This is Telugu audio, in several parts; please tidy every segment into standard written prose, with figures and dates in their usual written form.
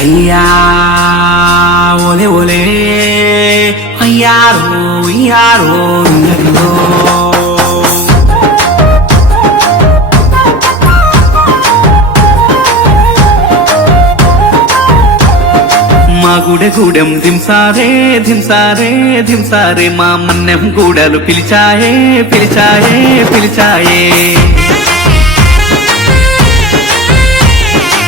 అయ్యా ఓలే ఓలే అయ్యారో అయ్యారో అయ్యో మా గూడెం దింసారే దింసారే దింసారే మా మన్నెం గూడలు పిలిచాయే పిలిచాయే పిలిచాయే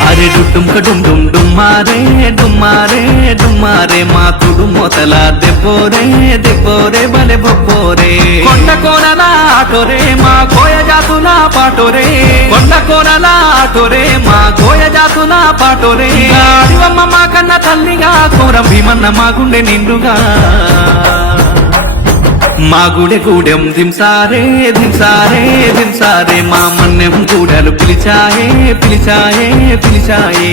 అరే డుమ్క డుమ్ డుమ్ డుమ్మారే డుమ్మారే డుమ్మారే మా తుడు మొతల దెబ్బోరే దెబ్బోరే బలె బొబ్బోరే కొండ కోనల ఆటోరే మా కోయ జాతుల పాటోరే కొండ కోనల ఆటోరే మా కోయ జాతుల పాటోరే అడివమ్మ మా కన్న తల్లిగా కూరం భీమన్న మా గుండె నిండుగా మా గూడెం దింసారే దింసారే దింసారే మా మన్నెం గూడలు పిలిచాయే పిలిచాయే పిలిచాయే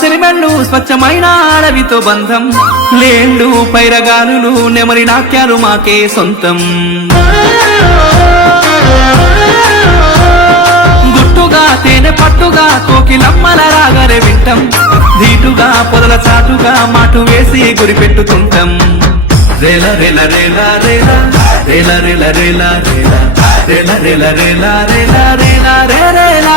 సెరిమెళ్ళు స్వచ్ఛమైన అడవితో బంధం లేళ్ళు పైరగాలులు నెమరి నాట్యాలు మాకే సొంతం గుట్టుగా తేనె పట్టుగా కోకిలమ్మల రాగరే వింటం ధీటుగా పొదల చాటుగా మాటు వేసి గురిపెట్టుతుంటాం రేల రేల రేల రేల రేల రేల రేల రేల రేల రేల రేల రేల రేల రేల